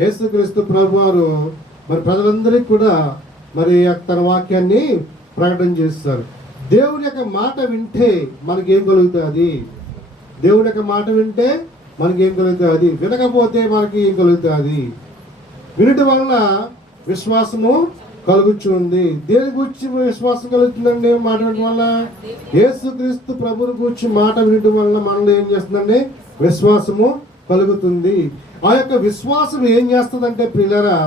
యేసుక్రీస్తు ప్రభు వారు మరి ప్రజలందరికీ కూడా మరి తన వాక్యాన్ని ప్రకటన చేస్తారు. దేవుని యొక్క మాట వింటే మనకి ఏం కలుగుతుంది? దేవుని యొక్క మాట వింటే మనకి ఏం కలుగుతుంది? వినకపోతే మనకి ఏం కలుగుతుంది? వినటి వలన విశ్వాసము కలుగుచుంది. దేని గురించి విశ్వాసం కలుగుతుందండి మాట వినటం వల్ల యేసుక్రీస్తు ప్రభుని గురించి మాట వినటం వల్ల మనలో ఏం చేస్తుందండి? విశ్వాసము కలుగుతుంది. ఆ యొక్క విశ్వాసం ఏం చేస్తుందంటే పిల్లరా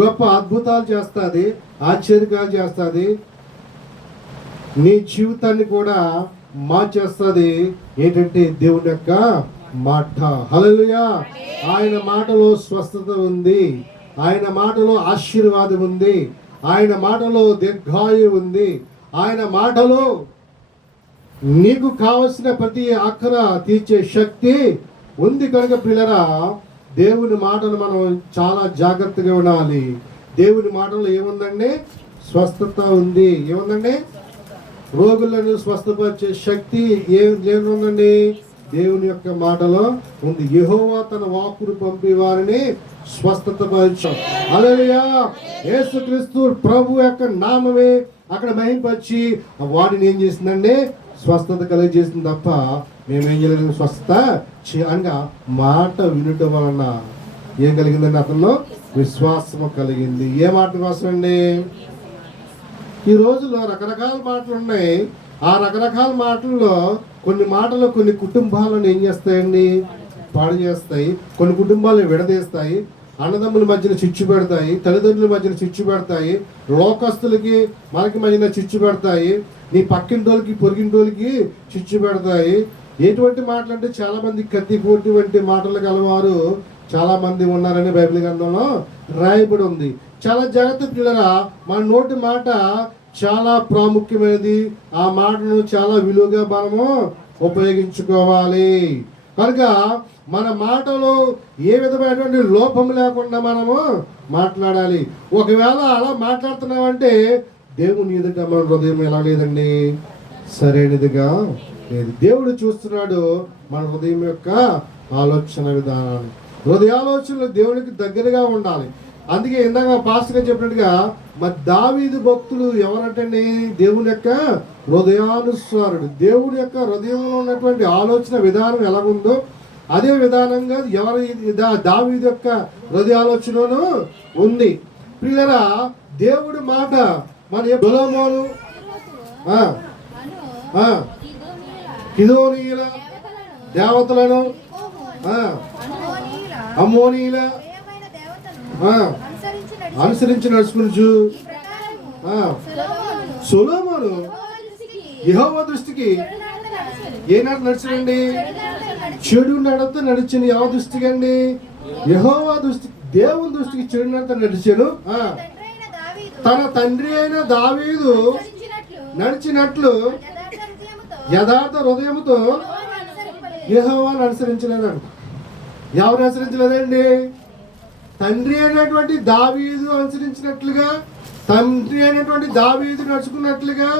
గొప్ప అద్భుతాలు చేస్తుంది ఆశ్చర్యకాలు చేస్తుంది నీ జీవితాన్ని కూడా మార్చేస్తుంది. ఏంటంటే దేవుని యొక్క మాట. హలలుయా ఆయన మాటలో స్వస్థత ఉంది. ఆయన మాటలో ఆశీర్వాదం ఉంది. ఆయన మాటలో దీర్ఘాయు ఉంది. ఆయన మాటలో నీకు కావలసిన ప్రతి అక్కర తీర్చే శక్తి ఉంది కనుక పిల్లరా దేవుని మాటను మనం చాలా జాగ్రత్తగా వినాలి దేవుని మాటలో ఏముందండి? స్వస్థత ఉంది. ఏముందండి? రోగులను స్వస్థపరిచే శక్తి ఏం ఏముందండి దేవుని యొక్క మాటలో ఉంది. యహోవా తన వాకును పంపి వారిని స్వస్థత పరిచాం అలలియా యేసుక్రీస్తు ప్రభు యొక్క నామమే అక్కడ మహింపచ్చి వాడిని ఏం చేసిందండి? స్వస్థత కలిగజేసింది తప్ప మేమేం చేయలేదు స్వస్థత అనగా మాట వినటం వలన ఏం కలిగిందండి అతనిలో? విశ్వాసము కలిగింది. ఏ మాట విశ్వాసం అండి ఈ రోజుల్లో రకరకాల మాటలు ఉన్నాయి. ఆ రకరకాల మాటల్లో కొన్ని మాటలు కొన్ని కుటుంబాలను ఏం చేస్తాయండి? పాడు చేస్తాయి. కొన్ని కుటుంబాలను విడదీస్తాయి. అన్నదమ్ముల మధ్యన చిచ్చు పెడతాయి. తల్లిదండ్రుల మధ్యన చిచ్చు పెడతాయి. లోకస్తులకి మనకి మధ్యన చిచ్చు పెడతాయి. నీ పక్కింటోళ్ళకి పొరిగింటోళ్ళకి చిచ్చు పెడతాయి. ఎటువంటి మాటలు అంటే చాలా మంది కత్తిపోటి వంటి మాటలు గలవారు చాలా మంది ఉన్నారని బైబిల్ గ్రంథంలో రాయబడి ఉంది. చాలా జాగ్రత్త పిల్లరా మన నోటి మాట చాలా ప్రాముఖ్యమైనది. ఆ మాటను చాలా విలువగా మనము ఉపయోగించుకోవాలి. కనుక మన మాటలో ఏ విధమైనటువంటి లోపం లేకుండా మనము మాట్లాడాలి. ఒకవేళ అలా మాట్లాడుతున్నామంటే దేవుని ఎదుట మన హృదయం ఎలా లేదండి? సరైనదిగా లేదు. దేవుడు చూస్తున్నాడు మన హృదయం యొక్క ఆలోచన విధానాన్ని. హృదయాలోచనలు దేవునికి దగ్గరగా ఉండాలి. అందుకే ఇందాక పాస్టర్ చెప్పినట్టుగా మరి దావీదు భక్తులు ఎవరంటే దేవుని యొక్క హృదయానుస్వారుడు దేవుని యొక్క హృదయంలో ఉన్నటువంటి ఆలోచన విధానం ఎలాగుందో అదే విధానంగా ఎవరి దా- దావీదు యొక్క హృదయాలోచనను ఉంది. ప్రియరా దేవుడి మాట మన బులమోను ఆ, కిదోనీయుల దేవతలను? ఆ, అమ్మోనీయుల? అనుసరించి నడుచుకుని ఆ, యహోవ దృష్టికి ఏ నడిచినండి చెడు నడత నడిచిన యహో దృష్టికి అండి యెహోవా దృష్టి దేవుని దృష్టికి చెడు నడత నడిచాను ఆ, తన తండ్రి అయిన దావీదు నడిచినట్లు యథార్థ హృదయముతో యెహోవాను అనుసరించలేదంట ఎవరు అనుసరించలేదండి తండ్రి అయినటువంటి దావీదు అనుసరించినట్లుగా తండ్రి అయినటువంటి దావీదు నడుచుకున్నట్లుగా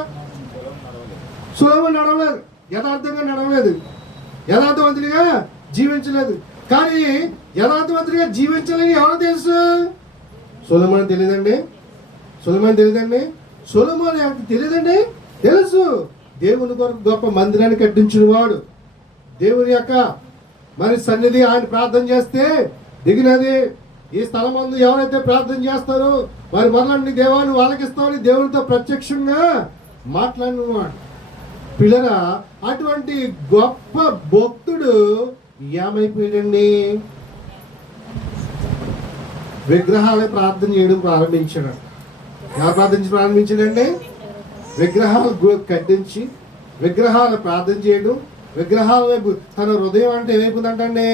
సులభం నడవలేదు. యథార్థంగా నడవలేదు. యథార్థవంతుడిగా జీవించలేదు. కానీ యథార్థవంతుడిగా జీవించాలని ఎవరు తెలుసు? సులభమని తెలియదండి? సులభమని తెలియదండి? సులభమని తెలియదండి? తెలుసు. దేవుని కొరకు గొప్ప మందిరాన్ని కట్టించిన వాడు. దేవుని యొక్క మరి సన్నిధి ఆయన ప్రార్థన చేస్తే దిగినది ఈ స్థలం ముందు ఎవరైతే ప్రార్థన చేస్తారో వారి మరలండి దేవాన్ని వాళ్ళకిస్తామని దేవునితో ప్రత్యక్షంగా మాట్లాడినవాడు. పిల్లరా అటువంటి గొప్ప భక్తుడు ఏమైపోయాడండి? విగ్రహాలే ప్రార్థన చేయడం ప్రారంభించాడు. ఎవరు ప్రార్థించి ప్రారంభించిందండి విగ్రహాలు కట్టించి విగ్రహాలు ప్రార్థన చేయడం విగ్రహాల వైపు తన హృదయం అంటే ఏమైపోయిందంటే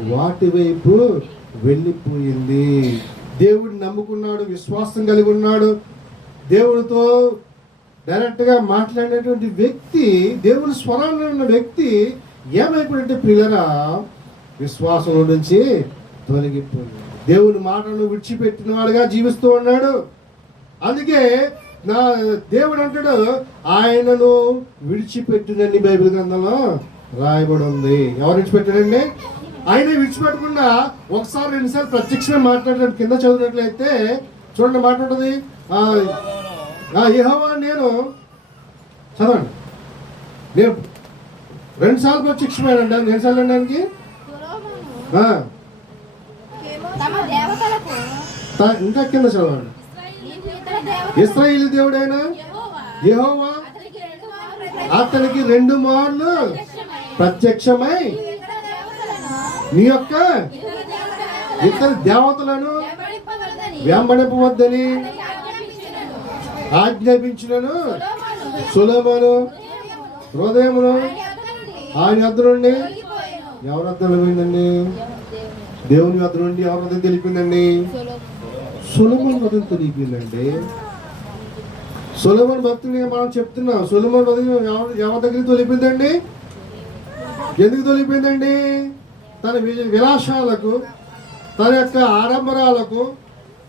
వాటి వైపు వెళ్ళిపోయింది. దేవుడిని నమ్ముకున్నాడు విశ్వాసం కలిగి ఉన్నాడు. దేవుడితో డైరెక్ట్గా మాట్లాడేటువంటి వ్యక్తి దేవుని స్వరాన్ని ఉన్న వ్యక్తి ఏమైపోయిందంటే పిల్లరా విశ్వాసం నుంచి తొలగిపోయింది. దేవుని మాటను విడిచిపెట్టిన వాడుగా జీవిస్తూ ఉన్నాడు. అందుకే నా దేవుడు అంటాడు ఆయనను విడిచిపెట్టునని బైబిల్ గ్రంథంలో రాయబడి ఉంది. ఎవరు విడిచిపెట్టాడండి ఆయన విడిచిపెట్టకుండా ఒకసారి రెండుసార్లు ప్రత్యక్షంగా మాట్లాడడం కింద చదివినట్లయితే చూడండి మాట ఉంటుంది ఆ, ఆ, యెహోవా నేను చదవండి. నేను రెండు సార్లు ప్రత్యక్షమైనండి రెండు సార్లు ఇంకా కింద చదవండి. ఇస్రాయిల్ దేవుడైన? యహోవా? అతనికి రెండు మార్లు ప్రత్యక్షమై నీ యొక్క ఇతర దేవతలను వెంబడింపవద్దని ఆజ్ఞాపించినను. సులభను హృదయమును ఆయన నుండి వద్ద నుండి ఎవరి వద్ద దేవుని వద్ద నుండి ఎవరి వద్ద తెలిపిందండి? సులభన్ వద్ద తెలిపిందండి సులభన్ భక్తుని మనం చెప్తున్నాం సులభన్ వద్ద ఎవరి ఎవరి దగ్గర తొలిపిందండి. ఎందుకు తొలిపోయిందండి తన విలాసాలకు తన యొక్క ఆడంబరాలకు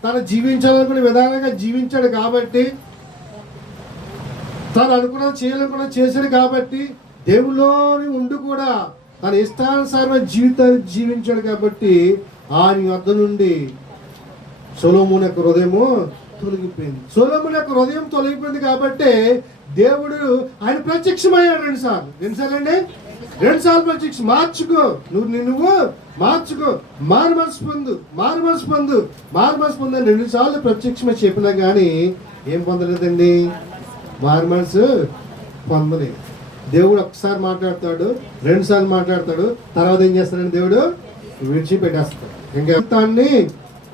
తను జీవించాలనుకునే విధానంగా జీవించాడు కాబట్టి తను అనుకున్న చేయాలనుకున్న చేశాడు కాబట్టి దేవుల్లోని ఉండి కూడా తన ఇష్టానుసారమైన జీవితాన్ని జీవించాడు కాబట్టి ఆయన వద్ద నుండి సొలోమున్ యొక్క హృదయము తొలగిపోయింది. సొలోమున్ యొక్క హృదయం తొలగిపోయింది కాబట్టి దేవుడు ఆయన ప్రత్యక్షమయ్యాడు రెండు సార్లు రెండు సార్లు అండి రెండు సార్లు ప్రత్యక్ష మార్చుకో. నువ్వు నువ్వు మార్చుకో. మారు మనసు పొందు. మారు మనసు పొందు. మారు మనసు పొందు అని రెండు సార్లు ప్రత్యక్షమై చెప్పినా కానీ ఏం పొందలేదండి? మారు మనసు పొందలేదు దేవుడు ఒకసారి మాట్లాడతాడు రెండు సార్లు మాట్లాడతాడు తర్వాత ఏం చేస్తాడండి దేవుడు? విడిచిపెట్టేస్తాడు. ఇంకా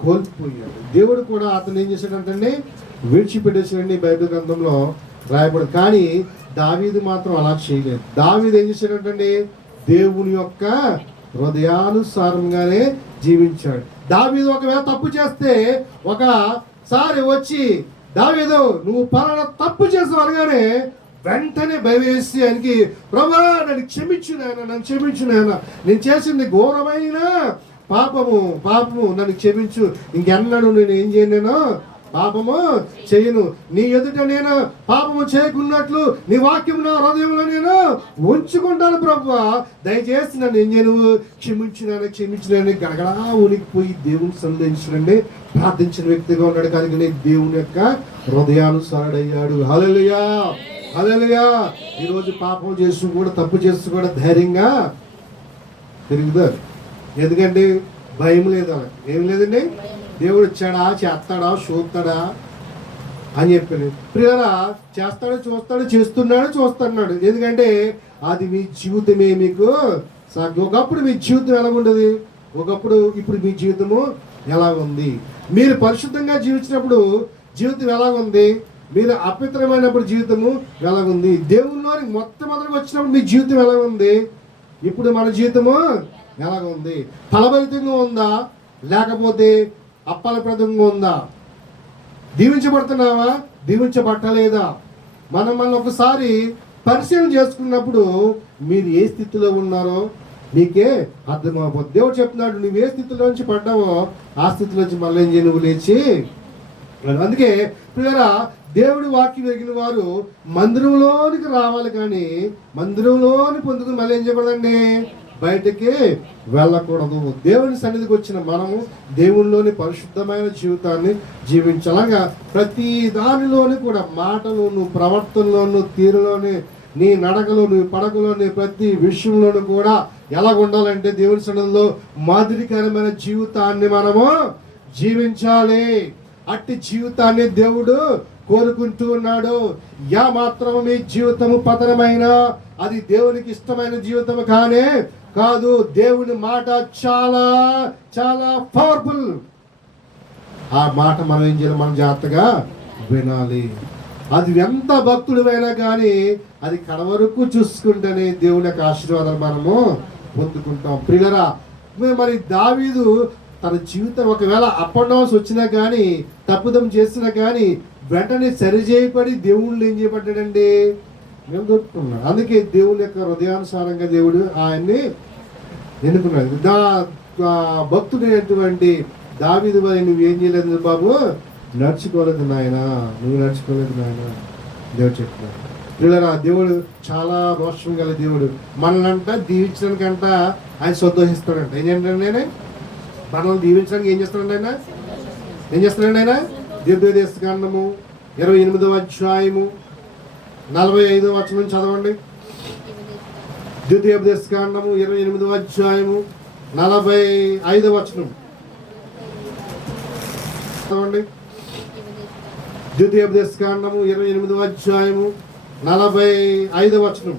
కోల్పోయాడు. దేవుడు కూడా అతను ఏం చేశాడంటే విడిచిపెట్టేసాడండి బైబిల్ గ్రంథంలో రాయబడి. కానీ దావీదు మాత్రం అలా చేయలేదు. దావీదు ఏం చేశాడంటే దేవుని యొక్క హృదయానుసారంగానే జీవించాడు. దావీదు ఒకవేళ తప్పు చేస్తే ఒకసారి వచ్చి దావీదు నువ్వు పలానా తప్పు చేసావు అనగానే వెంటనే భయవేసి ఆయనకి ప్రభా నన్ను క్షమించు నాయన నన్ను క్షమించు నాయన. నేను చేసింది ఘోరమైన పాపము పాపము నన్ను క్షమించు. ఇంకెన్నడూ నేను ఏం చేయను నేను పాపము చేయను. నీ ఎదుట నేను పాపము చేయకున్నట్లు నీ వాక్యం నా హృదయంలో నేను ఉంచుకుంటాను ప్రభు దయచేసి నన్ను ఏం చేయను? క్షమించినాను క్షమించినాను గడగడా ఉనికిపోయి దేవుని సంధించడండి ప్రార్థించిన వ్యక్తిగా ఉన్నాడు. కానీ దేవుని యొక్క హృదయానుసారుడయ్యాడు. హలలుయా హలలుయా ఈరోజు పాపం చేస్తూ కూడా తప్పు చేస్తూ కూడా ధైర్యంగా తిరుగుతారు ఎందుకంటే భయం లేదు అలా ఏం లేదండి? దేవుడు ఇచ్చాడా? చేస్తాడా? చూస్తాడా? అని చెప్పాను ప్రియరా చేస్తాడు చూస్తాడు చేస్తున్నాడు చూస్తున్నాడు. ఎందుకంటే అది మీ జీవితమే మీకు ఒకప్పుడు మీ జీవితం ఎలా ఉండదు? ఒకప్పుడు ఇప్పుడు మీ జీవితము ఎలా ఉంది? మీరు పరిశుద్ధంగా జీవించినప్పుడు జీవితం ఎలా ఉంది? మీరు అపిత్రమైనప్పుడు జీవితము ఎలా ఉంది? దేవుల్లోని మొట్టమొదటి వచ్చినప్పుడు మీ జీవితం ఎలా ఉంది? ఇప్పుడు మన జీవితము ఎలాగ ఉంది ఫలభరితంగా ఉందా? లేకపోతే అప్పలప్రదంగా ఉందా? దీవించబడుతున్నావా? దీవించబట్టలేదా? మనం మనం ఒకసారి పరిశీలన చేసుకున్నప్పుడు మీరు ఏ స్థితిలో ఉన్నారో నీకే అర్థమైపోతుంది దేవుడు చెప్తున్నాడు నువ్వు ఏ స్థితిలో నుంచి పడ్డావో ఆ స్థితిలో నుంచి మళ్ళీ ఏం నువ్వు లేచి అందుకే ప్రియరా దేవుడి వాక్యం ఎగిన వారు మందిరంలోనికి రావాలి కానీ మందిరంలోని పొందుకుని మళ్ళీ ఏం చేయకూడదండి? బయటికి వెళ్ళకూడదు. దేవుని సన్నిధికి వచ్చిన మనము దేవునిలోని పరిశుద్ధమైన జీవితాన్ని జీవించాలగా ప్రతి దానిలోని కూడా మాటలోను ప్రవర్తనలోను తీరులోని నీ నడకలో నీ పడకలోని ప్రతి విషయంలోనూ కూడా ఎలా ఉండాలంటే దేవుని సన్నిధిలో మాదిరికరమైన జీవితాన్ని మనము జీవించాలి. అట్టి జీవితాన్ని దేవుడు కోరుకుంటూ ఉన్నాడు. యా మాత్రం మీ జీవితము పతనమైన అది దేవునికి ఇష్టమైన జీవితము కానే కాదు దేవుని మాట చాలా చాలా పవర్ఫుల్ ఆ మాట మనం ఏం చేయాలి? మనం జాగ్రత్తగా వినాలి. అది ఎంత భక్తుడివైనా కానీ అది కడవరకు చూసుకుంటేనే దేవుని యొక్క ఆశీర్వాదాలు మనము పొందుకుంటాం. ప్రియులరా మరి దావీదు తన జీవితం ఒకవేళ అప్ అండ్ డౌన్స్ వచ్చినా కానీ తప్పుదం చేసినా కానీ వెంటనే సరిచేయబడి దేవుళ్ళు ఏం చేయబడ్డాడండి? నిలదొక్కున్నాడు అందుకే దేవుని యొక్క హృదయానుసారంగా దేవుడు ఆయన్ని ఎన్నుకున్నాడు. దా ఆ భక్తుడైనటువంటి దావీదు మరి నువ్వు ఏం చేయలేదు బాబు? నడుచుకోలేదు నాయన. నువ్వు నడుచుకోలేదు నాయన. దేవుడు చెప్తున్నాడు పిల్లరా దేవుడు చాలా రోషం గల దేవుడు. మనల్నంట దీవించడానికంట ఆయన సంతోషిస్తాడంట. ఏం చేయండి ఆయన? మనల్ని దీవించడానికి ఏం చేస్తాడండి ఆయన? ఏం చేస్తాడండి ఆయన? దీర్ఘదేశ కాండము ఇరవై ఎనిమిదవ అధ్యాయము నలభై ఐదవ వచనం చదవండి. ద్వితీయోపదేశ కాండము ఇరవై ఎనిమిదవ అధ్యాయము నలభై ఐదవ వచనం. చదవండి. ద్వితీయోపదేశ కాండము ఇరవై ఎనిమిదవ అధ్యాయము నలభై ఐదవ వచనం.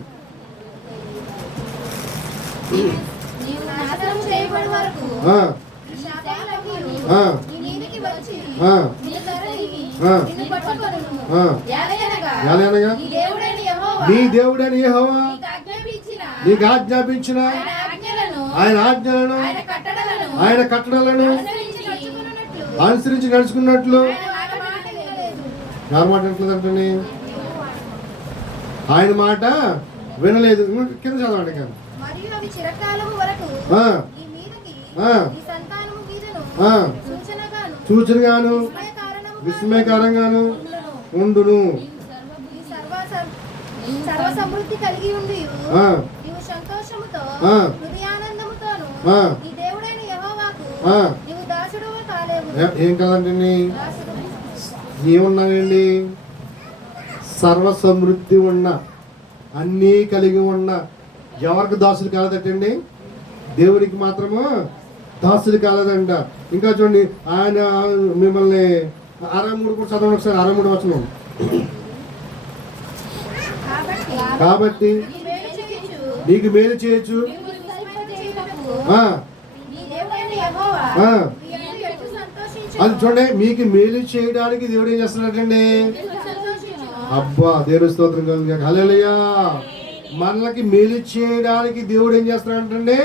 నీ దేవుడని యెహోవా నీకు ఆజ్ఞాపించిన ఆయన ఆజ్ఞలను ఆయన కట్టడలను అనుసరించి నడుచుకున్నట్లు. మాట మాట వినలేదు. ఎవరి మాట ఎట్లేదంటే ఆయన మాట వినలేదు. కింద చదవండి కానీ మరియు అవి చిరకాలము సర్వ సమృద్ధి కలిగి ఉండి. నీవు సంతోషముతో. హృదయానందముతోను. నీ దేవుడైన యెహోవాకు. నీవు దాసుడు కాలేవు. ఏ- కదండి ఏమున్నానండి సర్వ సమృద్ధి ఉన్న అన్నీ కలిగి ఉన్న ఎవరికి దాసులు కాలేదటండి? దేవుడికి మాత్రము? దాసులు కాలేదంట. ఇంకా చూడండి ఆయన మిమ్మల్ని అరవై మూడు కూడా చదవండి ఒకసారి అరవై మూడు వచనం. కాబట్టి మేలు నీకు మేలు చేయొచ్చు. అది చూడండి మీకు మేలు చేయడానికి దేవుడు ఏం చేస్తున్నాడండి అబ్బా దేవుని స్తోత్రం కలుగుగాక. హల్లెలూయా. మనలకి మేలు చేయడానికి దేవుడు ఏం చేస్తున్నాడంటే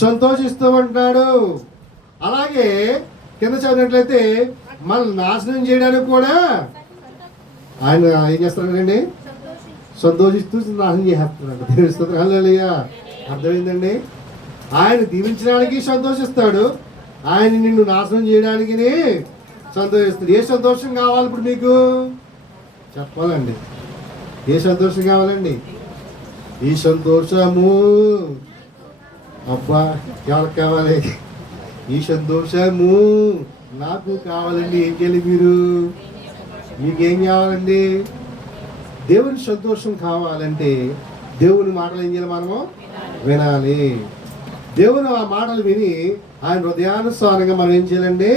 సంతోషిస్తూ ఉంటాడు. అలాగే కింద చదివినట్లయితే మన నాశనం చేయడానికి కూడా ఆయన ఏం చేస్తున్నాడండి సంతోషిస్తూ నాశనం చేస్తున్నాడు. దేవుని స్తోత్రం. అర్థమైందండి? ఆయన దీవించడానికి సంతోషిస్తాడు. ఆయన నిన్ను నాశనం చేయడానికి సంతోషిస్తాడు. ఏ సంతోషం కావాలి ఇప్పుడు మీకు? చెప్పాలండి. ఏ సంతోషం కావాలండి? ఈ సంతోషము. అబ్బా ఎవరికి కావాలి? ఈ సంతోషము. నాకు కావాలండి. ఏం చేయాలి మీరు? మీకేం కావాలండి? దేవుని సంతోషం కావాలంటే దేవుని మాటలు ఏం చేయాలి మనము? వినాలి. దేవుని ఆ మాటలు విని ఆయన హృదయానుసారంగా మనం ఏం చేయాలండి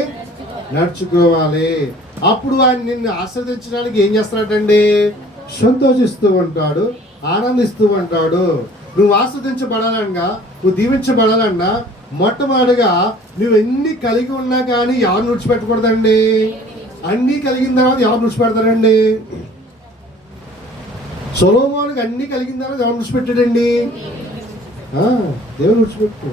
నడుచుకోవాలి. అప్పుడు ఆయన నిన్ను ఆస్వాదించడానికి ఏం చేస్తాడండి సంతోషిస్తూ ఉంటాడు ఆనందిస్తూ ఉంటాడు. నువ్వు ఆస్వాదించబడాలన్నా నువ్వు దీవించబడాలన్నా మొట్టమొదటిగా నువ్వు ఎన్ని కలిగి ఉన్నా కానీ ఎవరు విడిచిపెట్టకూడదండి? అన్నీ కలిగిన తర్వాత ఎవరు విడిచిపెడతారండి? సొలోమోనికి అన్ని కలిగిన తర్వాత విడిచిపెట్టాడండి? దేవుడు విడిచిపెట్టు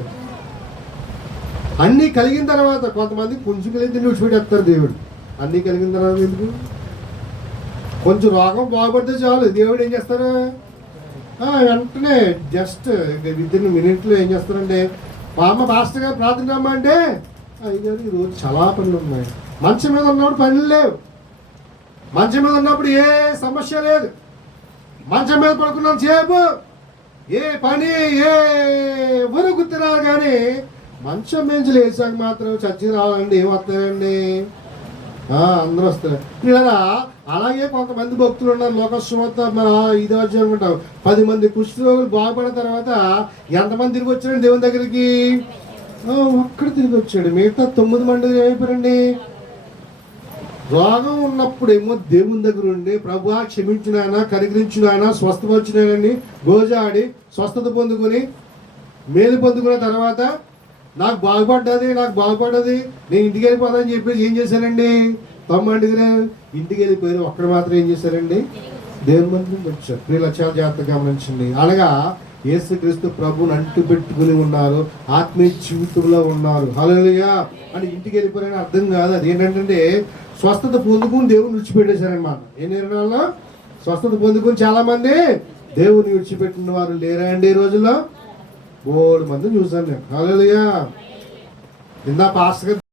అన్నీ కలిగిన తర్వాత కొంతమంది కొంచెం కలిగిన విడిచిపెట్టేస్తారు దేవుడు? అన్నీ కలిగిన తర్వాత ఎందుకు? కొంచెం రోగం బాగుపడితే చాలు. దేవుడు ఏం చేస్తారు వెంటనే జస్ట్ విత్ మినిట్లో ఏం చేస్తారంటే పామ అమ్మ గారు ప్రార్థన అంటే అయ్యారు ఈరోజు చాలా పనులు ఉన్నాయి. మంచం మీద ఉన్నప్పుడు పనులు లేవు. మంచం మీద ఉన్నప్పుడు ఏ సమస్య లేదు. మంచం మీద పడుకున్నాం సేపు. ఏ పని ఏ ఎవరు గుర్తురారు కానీ మంచం నుంచి లేచాక మాత్రం చచ్చి రావాలండి ఏమొస్తారండి అందరూ వస్తారు. ఇలా అలాగే కొంతమంది భక్తులు ఉన్నారు. లోకస్వత మన ఇది వచ్చి అనుకుంటాం పది మంది కుష్టి రోగులు బాగుపడిన తర్వాత ఎంతమంది తిరిగి వచ్చారండి దేవుని దగ్గరికి? ఒక్కడు తిరిగి వచ్చాడు. మిగతా తొమ్మిది మంది ఏమైపోయారండి? రోగం ఉన్నప్పుడేమో దేవుని దగ్గర ఉండి ప్రభు క్షమించినానా కనికరించినానా స్వస్థపరిచినానని గోజాడి స్వస్థత పొందుకొని మేలు పొందుకున్న తర్వాత నాకు బాగుపడ్డది నాకు బాగుపడ్డది నేను ఇంటికి వెళ్ళిపోతానని చెప్పేసి ఏం చేశారండి? తమ్మండి ఇంటికి వెళ్ళిపోయారు ఒక్కడ మాత్రం ఏం చేశారండి? దేవుని మందిరం వచ్చారు. ప్రియుల చాలా జాగ్రత్త గమనించండి. అనగా యేసుక్రీస్తు ప్రభుని అంటు పెట్టుకుని ఉన్నారు ఆత్మీయ జీవితంలో ఉన్నారు. హలోయా అని ఇంటికి వెళ్ళిపోయారని అర్థం కాదు. అది ఏంటంటే స్వస్థత పొందుకుని దేవుని విడిచిపెట్టేశారనమాట ఏ నిర్ణయంలో స్వస్థత పొందుకుని చాలా మంది దేవుని విడిచిపెట్టిన వారు లేరా అండి ఈ రోజుల్లో? బోడు మంది చూశాను నేను. హలోయా ఇందా పాస్టర్ గారు